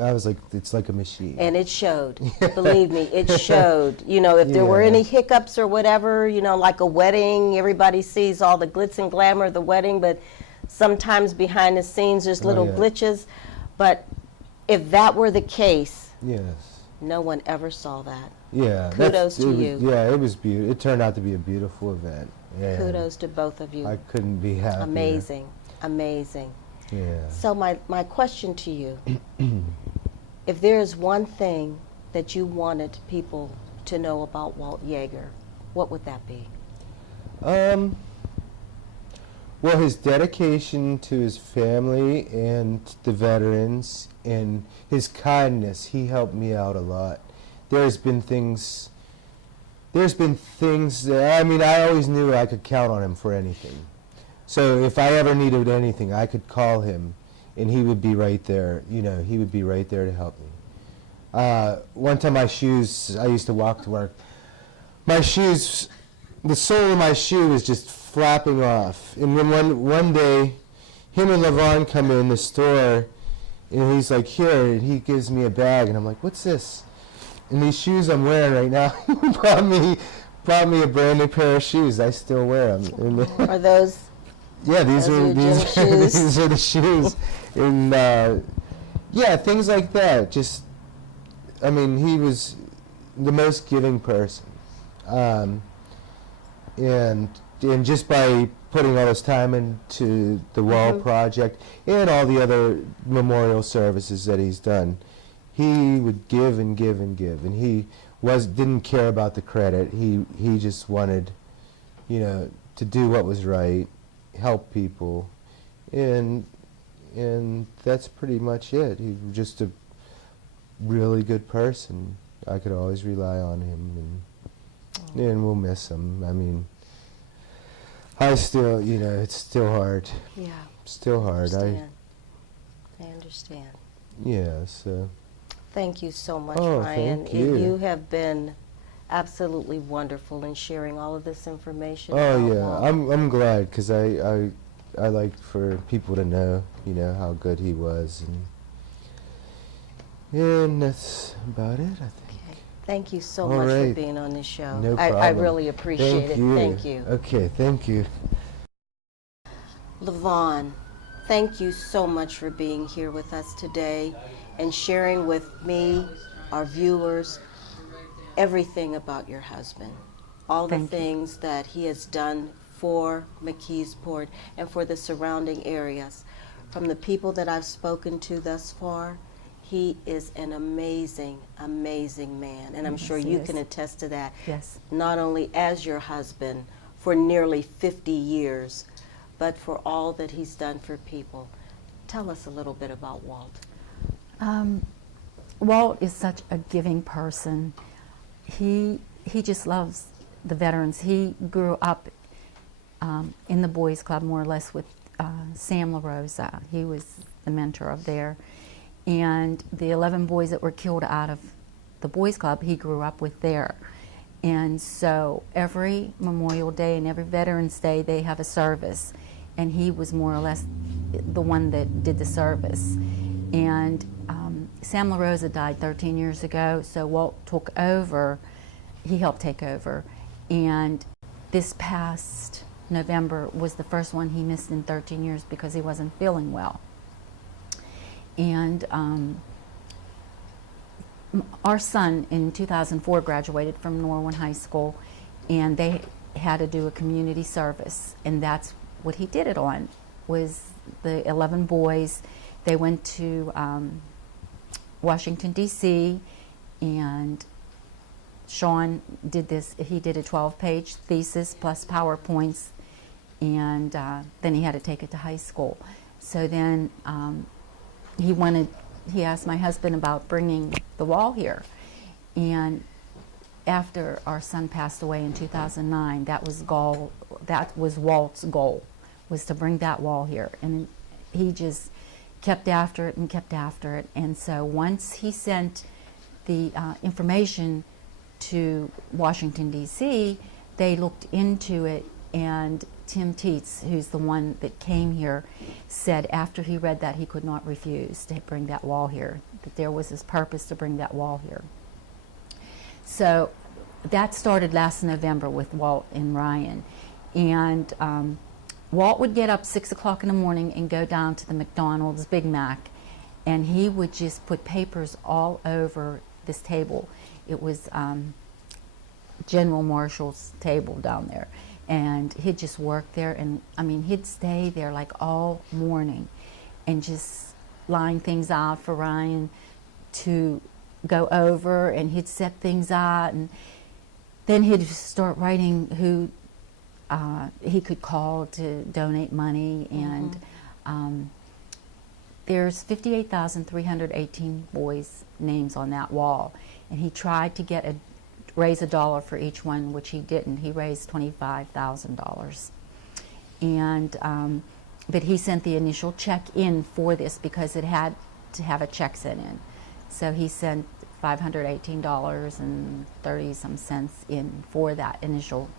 I was like, it's like a machine. And it showed. Believe me, it showed. You know, if there were any hiccups or whatever, you know, like a wedding, everybody sees all the glitz and glamour of the wedding, but sometimes behind the scenes there's little glitches. But if that were the case, no one ever saw that. Yeah. Kudos to you. Yeah, it was beautiful. It turned out to be a beautiful event. And kudos to both of you. I couldn't be happier. Amazing. Amazing. Yeah. So my question to you, if there is one thing that you wanted people to know about Walt Yager, what would that be? Well, his dedication to his family and the veterans and his kindness, he helped me out a lot. There's been things that, I mean, I always knew I could count on him for anything. So if I ever needed anything, I could call him, and he would be right there. You know, he would be right there to help me. One time my shoes, I used to walk to work. My shoes the sole of my shoe was just flapping off. And then one day, him and Lavonne come in the store, and he's like, here, and he gives me a bag, and I'm like, what's this? And these shoes I'm wearing right now, he brought me a brand new pair of shoes. I still wear them. Are those? Yeah, Those are your gym shoes? these are the shoes. And yeah, things like that. Just, I mean, he was the most giving person. And just by putting all his time into the wall project and all the other memorial services that he's done, he would give and give and give. And he didn't care about the credit. He just wanted, you know, to do what was right, help people, and that's pretty much it. He was just a really good person. I could always rely on him, and we'll miss him. I mean, I still, you know, it's still hard. Yeah. Still hard. I understand. Yeah, so. Thank you so much, Oh, Ryan. thank you. You have been absolutely wonderful in sharing all of this information. Oh about yeah, Walt. I'm glad, because I like for people to know, you know, how good he was, and that's about it, I think. Okay. Thank you so All much for right. being on this show. No I problem. really appreciate it. Thank you. Okay, thank you. Lavonne, thank you so much for being here with us today and sharing with me, our viewers, everything about your husband. All the things that he has done for McKeesport and for the surrounding areas. From the people that I've spoken to thus far, he is an amazing, amazing man. And I'm sure you can attest to that. Yes. Not only as your husband for nearly 50 years, but for all that he's done for people. Tell us a little bit about Walt. Walt is such a giving person. He just loves the veterans. He grew up in the Boys Club, more or less, with Sam LaRosa. He was the mentor of there. And the 11 boys that were killed out of the Boys Club, he grew up with there. And so every Memorial Day and every Veterans Day, they have a service. And he was more or less the one that did the service. And Sam LaRosa died 13 years ago, so Walt took over. He helped take over. And this past November was the first one he missed in 13 years because he wasn't feeling well. And our son in 2004 graduated from Norwin High School, and they had to do a community service, and that's what he did it on, was the 11 boys. They went to Washington, D.C., and Sean did this. He did a 12-page thesis plus PowerPoints, and then he had to take it to high school. So then he asked my husband about bringing the wall here. And after our son passed away in 2009, that was Walt's goal, was to bring that wall here. And he just kept after it and kept after it. And so once he sent the information to Washington, D.C., they looked into it, and Tim Teets, who's the one that came here, said after he read that he could not refuse to bring that wall here, that there was his purpose to bring that wall here. So that started last November with Walt and Ryan. And Walt would get up 6 o'clock in the morning and go down to the McDonald's Big Mac, and he would just put papers all over this table. It was General Marshall's table down there. And he'd just work there, and I mean, he'd stay there like all morning and just line things out for Ryan to go over, and he'd set things out, and then he'd start writing who he could call to donate money. And there's 58,318 boys' names on that wall, and he tried to raise $1 for each one, which he didn't. He raised $25,000. And but he sent the initial check in for this because it had to have a check sent in. So he sent $518 and 30 some cents in for that initial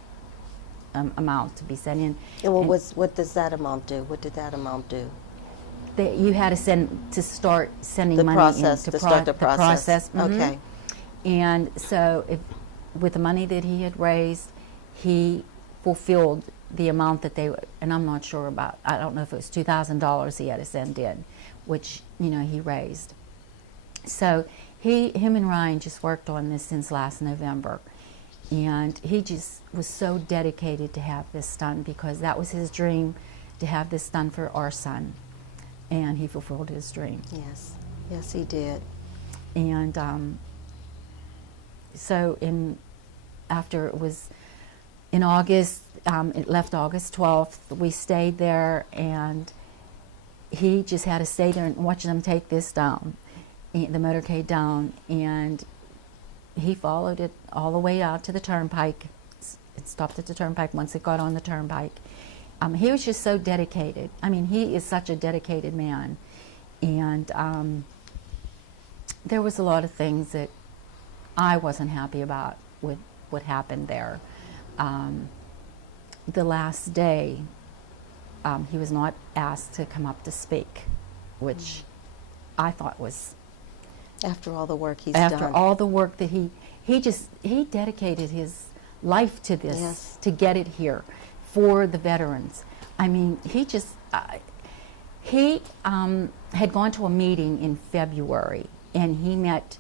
amount to be sent in. And And what does that amount do? What did that amount do? you had to start sending The money process, in to start the process. mhm. Okay. And so, with the money that he had raised, he fulfilled the amount that they, and I'm not sure about, I don't know if it was $2,000 he had to send in, which, he raised. So him and Ryan just worked on this since last November. And he just was so dedicated to have this done, because that was his dream, to have this done for our son. And he fulfilled his dream. Yes. Yes, he did. And so after it was in August, it left August 12th. We stayed there, and he just had to stay there and watch them take this down, the motorcade down, and he followed it all the way out to the turnpike. It stopped at the turnpike once it got on the turnpike. He was just so dedicated. I mean, he is such a dedicated man. And there was a lot of things that I wasn't happy about with what happened there. The last day, he was not asked to come up to speak, which I thought was... After all the work he's done. After all the work that he dedicated his life to this, Yes. to get it here for the veterans. I mean, he just, he had gone to a meeting in February, and he met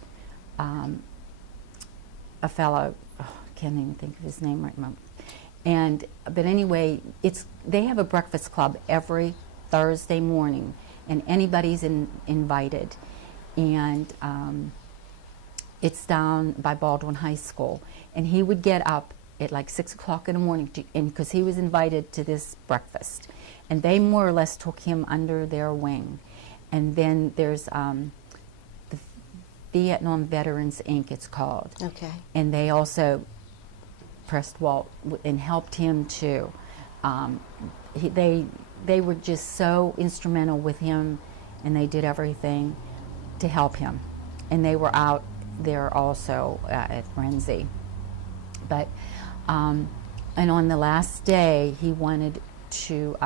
a fellow, I can't even think of his name right now. But anyway, they have a breakfast club every Thursday morning, and anybody's invited. And it's down by Baldwin High School. And he would get up at like 6 o'clock in the morning, because he was invited to this breakfast. And they more or less took him under their wing. And then there's the Vietnam Veterans Inc., it's called. Okay. And they also pressed Walt and helped him too. They were just so instrumental with him, and they did everything to help him. And they were out there also at Renzie. But, and on the last day, he wanted to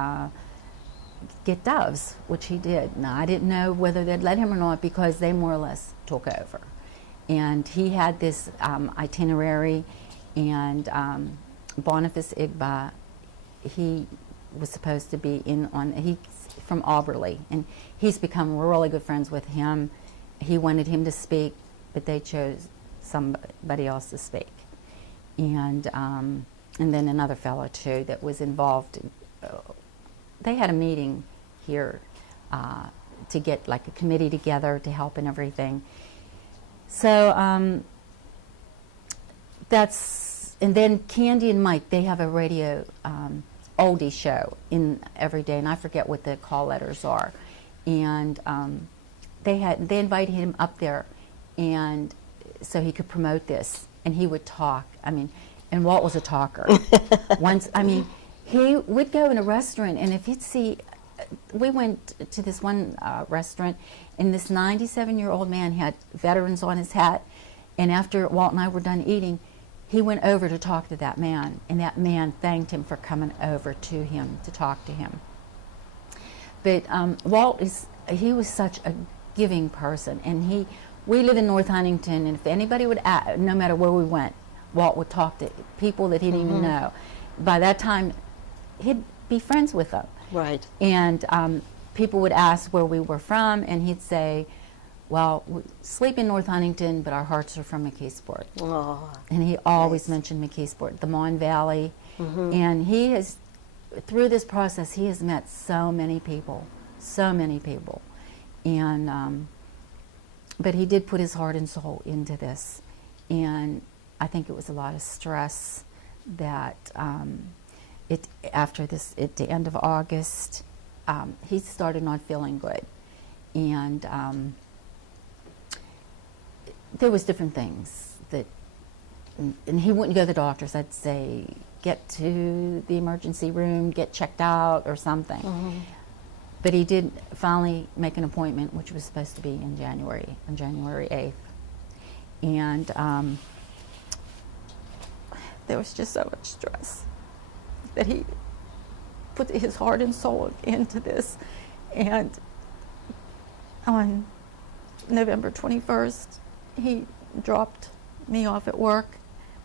get doves, which he did. Now, I didn't know whether they'd let him or not, because they more or less took over. And he had this itinerary, and Boniface Igba, he was supposed to be he's from Auberly, and he's become really good friends with him. He wanted him to speak, but they chose somebody else to speak. And then another fellow too that was involved. They had a meeting here to get like a committee together to help and everything. So and then Candy and Mike, they have a radio oldie show in every day, and I forget what the call letters are. And they invited him up there, and so he could promote this, and he would talk. I mean, and Walt was a talker. He would go in a restaurant, and if he'd see, we went to this one restaurant, and this 97-year-old man had veterans on his hat, and after Walt and I were done eating, he went over to talk to that man, and that man thanked him for coming over to him to talk to him. But Walt he was such a giving person, and we live in North Huntington, and if anybody would no matter where we went, Walt would talk to people that he didn't even know. By that time, he'd be friends with them. Right. And people would ask where we were from, and he'd say, well, we sleep in North Huntington, but our hearts are from McKeesport. Oh, And he always nice. mentioned McKeesport, the Mon Valley. And he has, through this process, he has met so many people. And, but he did put his heart and soul into this. And I think it was a lot of stress that after this, at the end of August, he started not feeling good. And there was different things that, and he wouldn't go to the doctors. I'd say, get to the emergency room, get checked out or something. But he did finally make an appointment, which was supposed to be on January 8th. And there was just so much stress. that he put his heart and soul into this. And on November 21st, he dropped me off at work.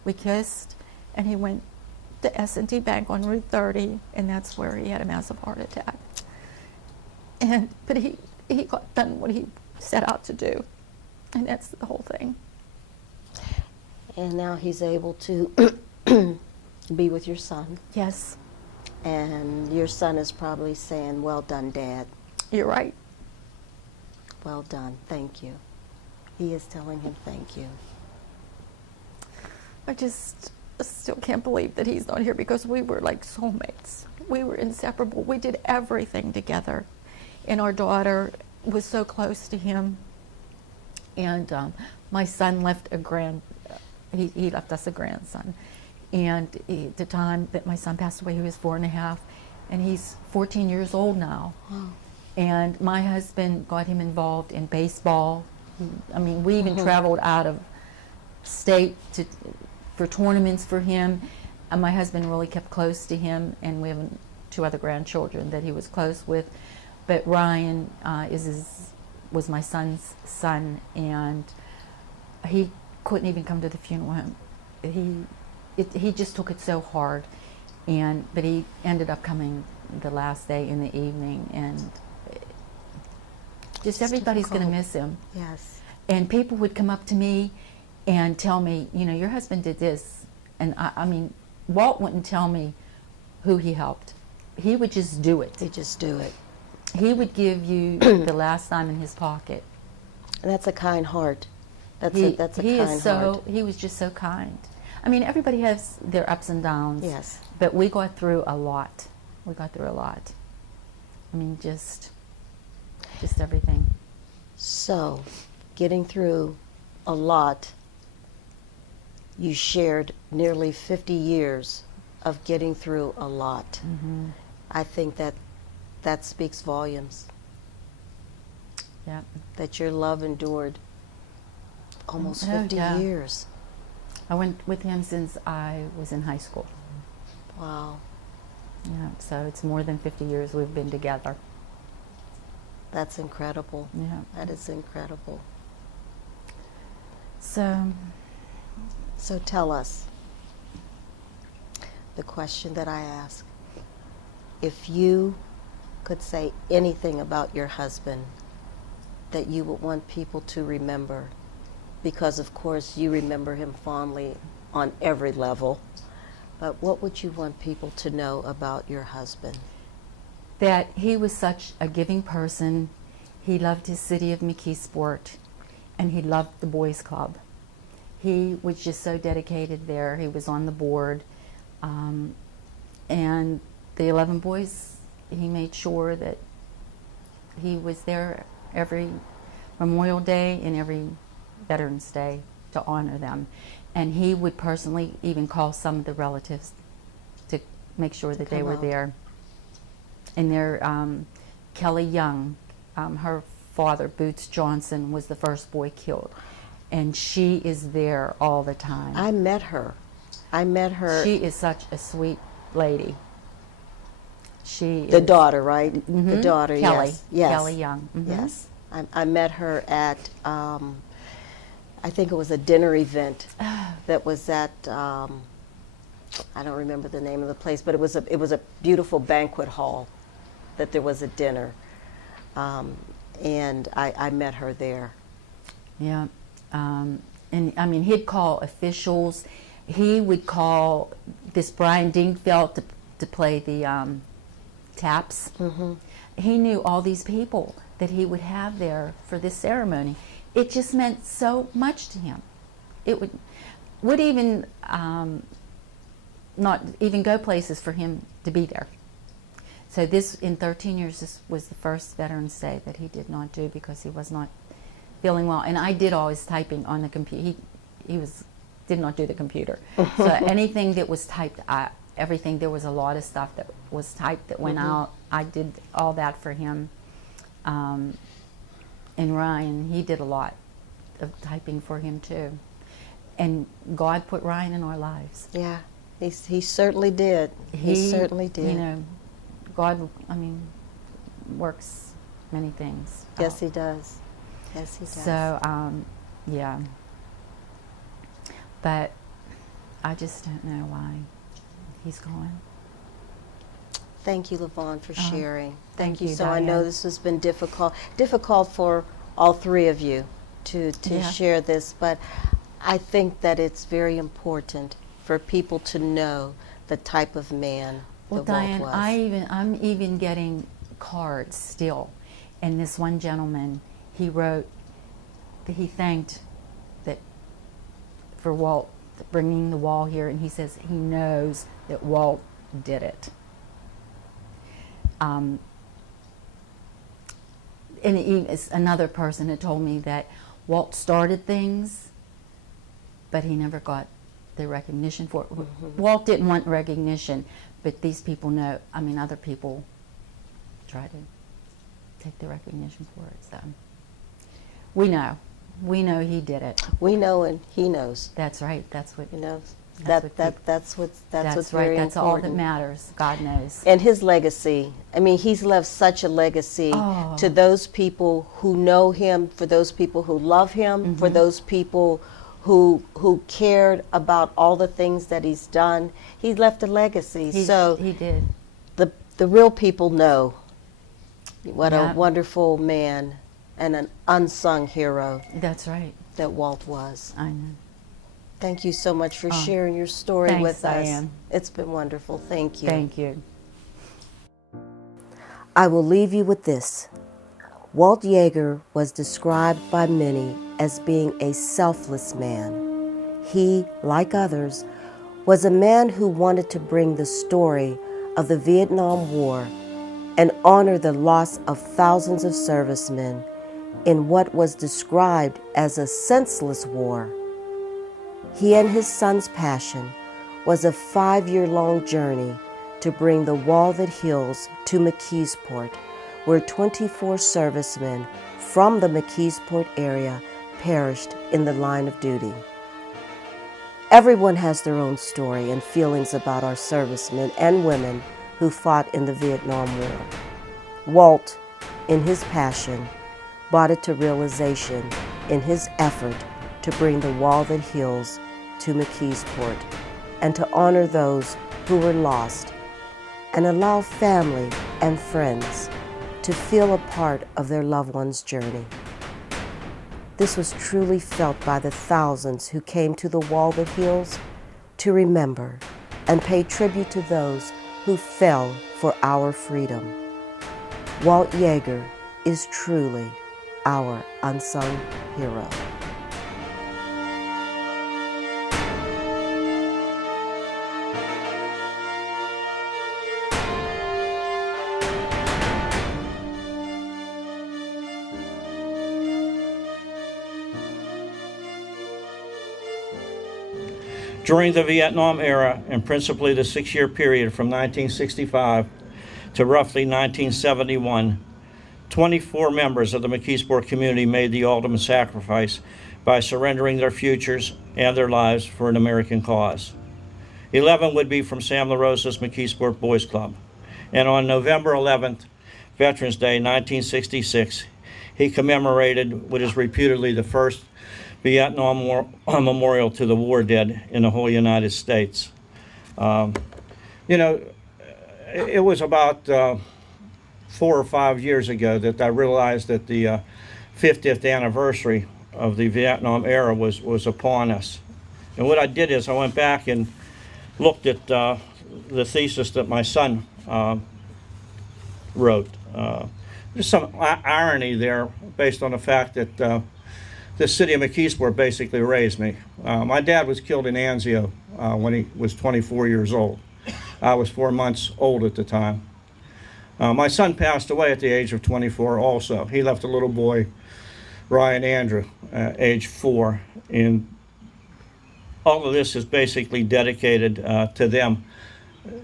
We kissed, and he went to S&T Bank on Route 30, and that's where he had a massive heart attack. But he got done what he set out to do, and that's the whole thing. And now he's able to be with your son. Yes, And your son is probably saying, well done, Dad. you're right. Well done. Thank you. He is telling him thank you. I just still can't believe that he's not here, because we were like soulmates. We were inseparable. We did everything together. And our daughter was so close to him. And my son left he left us a grandson. And at the time that my son passed away, he was 4.5, and he's 14 years old now. Wow. And my husband got him involved in baseball. I mean, we even traveled out of state for tournaments for him. And my husband really kept close to him, and we have 2 other grandchildren that he was close with. But Ryan was my son's son, and he couldn't even come to the funeral home. He just took it so hard, but he ended up coming the last day in the evening, and just everybody's going to difficult. miss him. Yes. And people would come up to me and tell me, your husband did this. And I mean, Walt wouldn't tell me who he helped. He would just do it. They just do it. He would give you the last dime in his pocket. And that's a kind heart. That's a kind heart. He was just so kind. I mean, everybody has their ups and downs. Yes. But we got through a lot. I mean, just everything. So, getting through a lot, you shared nearly 50 years of getting through a lot. Mm-hmm. I think that speaks volumes, Yeah. that your love endured almost 50 yeah. years. I went with him since I was in high school. Wow. Yeah. So it's more than 50 years we've been together. That's incredible. Yeah. That is incredible. So So tell us the question that I ask. If you could say anything about your husband that you would want people to remember, because of course you remember him fondly on every level, but what would you want people to know about your husband? that he was such a giving person. He loved his city of McKeesport, and he loved the boys club. He was just so dedicated there. He was on the board, and the 11 boys, he made sure that he was there every Memorial Day and every Veterans Day to honor them. And he would personally even call some of the relatives to make sure that they were there. And there, Kelly Young, her father, Boots Johnson, was the first boy killed. And she is there all the time. I met her. She is such a sweet lady. The daughter, right? Mhm. The daughter, Kelly. yes. Yes. Kelly Young. Mhm. Yes. I met her at, I think it was a dinner event that was at, I don't remember the name of the place, but it was a beautiful banquet hall that there was a dinner. And I met her there. Yeah. And I mean, he'd call officials. He would call this Brian Dingfeld to play the taps. Mm-hmm. He knew all these people that he would have there for this ceremony. It just meant so much to him. It would even not even go places for him to be there. So this, in 13 years, this was the first Veterans Day that he did not do because he was not feeling well. And I did all his typing on the computer. He did not do the computer. So anything that was typed, everything, there was a lot of stuff that was typed that went out. I did all that for him. And Ryan, he did a lot of typing for him too. And God put Ryan in our lives. Yeah. He certainly did. He certainly did. You know, God, I mean, works many things. Yes, out. he does. Yes, he does. So, yeah. But I just don't know why he's gone. Thank you, Lavonne, for sharing. thank you, So I know Diane. this has been difficult for all three of you to Yeah. share this, but I think that it's very important for people to know the type of man Well, that Walt Diane, was. I'm even getting cards still, and this one gentleman, he wrote that he thanked that for Walt bringing the wall here, and he says he knows that Walt did it. And it's another person had told me that Walt started things, but he never got the recognition for it. Walt didn't want recognition, but these people know. I mean, other people try to take the recognition for it. So we know he did it. We know and he knows. That's right. That's what. You know, That's what that's what's That's very right. That's all that important. matters. God knows. And his legacy. I mean, he's left such a legacy Oh. to those people who know him, for those people who love him, Mm-hmm. for those people who cared about all the things that he's done. He's left a legacy. So He did. the real people know what Yeah. a wonderful man and an unsung hero That's right. that Walt was. I know. Thank you so much for Oh. sharing your story Thanks, with us. Diane. It's been wonderful. Thank you. Thank you. I will leave you with this. Walt Yager was described by many as being a selfless man. He, like others, was a man who wanted to bring the story of the Vietnam War and honor the loss of thousands of servicemen in what was described as a senseless war. He and his son's passion was a 5-year-long journey to bring the wall that heals to McKeesport, where 24 servicemen from the McKeesport area perished in the line of duty. Everyone has their own story and feelings about our servicemen and women who fought in the Vietnam War. Walt, in his passion, brought it to realization in his effort to bring the wall that heals to McKeesport and to honor those who were lost and allow family and friends to feel a part of their loved one's journey. This was truly felt by the thousands who came to the wall that heals to remember and pay tribute to those who fell for our freedom. Walt Yager is truly our unsung hero. During the Vietnam era, and principally the 6-year period from 1965 to roughly 1971, 24 members of the McKeesport community made the ultimate sacrifice by surrendering their futures and their lives for an American cause. 11 would be from Sam LaRosa's McKeesport Boys Club. And on November 11th, Veterans Day 1966, he commemorated what is reputedly the first Vietnam memorial to the war dead in the whole United States. It was about 4 or 5 years ago that I realized that the 50th anniversary of the Vietnam era was upon us. And what I did is I went back and looked at the thesis that my son wrote. There's some irony there based on the fact that the city of McKeesport basically raised me. My dad was killed in Anzio when he was 24 years old. I was 4 months old at the time. My son passed away at the age of 24 also. He left a little boy, Ryan Andrew, age 4. And all of this is basically dedicated to them.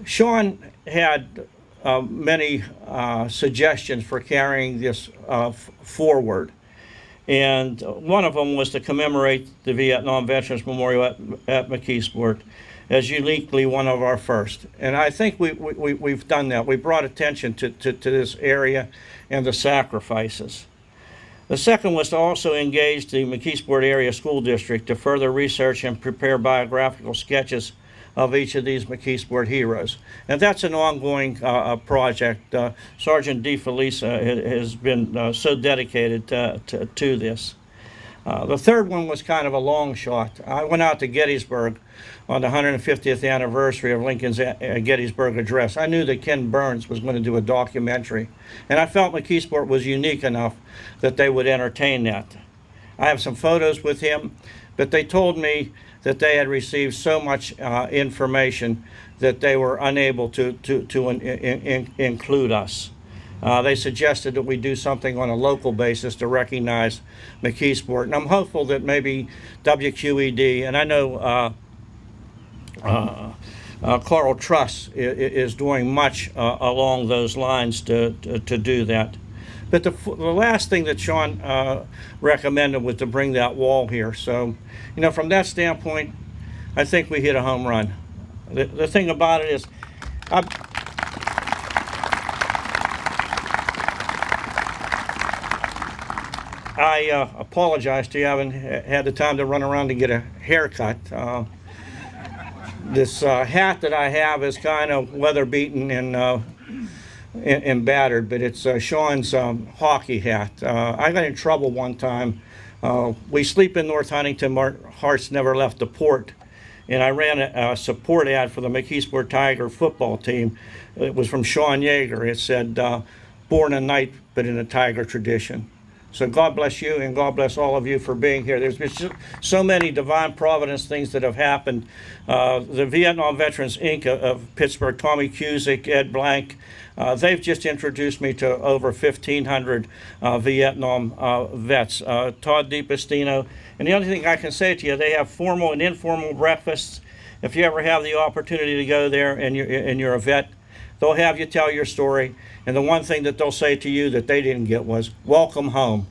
Sean had many suggestions for carrying this forward. And one of them was to commemorate the Vietnam Veterans Memorial at McKeesport as uniquely one of our first. And I think we've done that. We brought attention to this area and the sacrifices. The second was to also engage the McKeesport Area School District to further research and prepare biographical sketches of each of these McKeesport heroes. And that's an ongoing project. Sergeant DeFelice has been so dedicated to this. The third one was kind of a long shot. I went out to Gettysburg on the 150th anniversary of Lincoln's Gettysburg Address. I knew that Ken Burns was going to do a documentary, and I felt McKeesport was unique enough that they would entertain that. I have some photos with him, but they told me that they had received so much information that they were unable to include us. They suggested that we do something on a local basis to recognize McKeesport, and I'm hopeful that maybe WQED, and I know Carl Truss is doing much along those lines to do that. But the last thing that Sean recommended was to bring that wall here. So, you know, from that standpoint, I think we hit a home run. The thing about it is, I apologize to you. I haven't had the time to run around to get a haircut. This hat that I have is kind of weather beaten and battered, but it's Sean's hockey hat. I got in trouble one time. We sleep in North Huntington. Our hearts never left the port. And I ran a support ad for the McKeesport Tiger football team. It was from Walt Yager. It said, born a knight, but in a Tiger tradition. So God bless you, and God bless all of you for being here. There's been so many divine providence things that have happened. The Vietnam Veterans Inc. of Pittsburgh, Tommy Cusick, Ed Blank, they've just introduced me to over 1,500 Vietnam vets. Todd DiPastino. And the only thing I can say to you, they have formal and informal breakfasts. If you ever have the opportunity to go there and you're a vet, they'll have you tell your story. And the one thing that they'll say to you that they didn't get was, welcome home.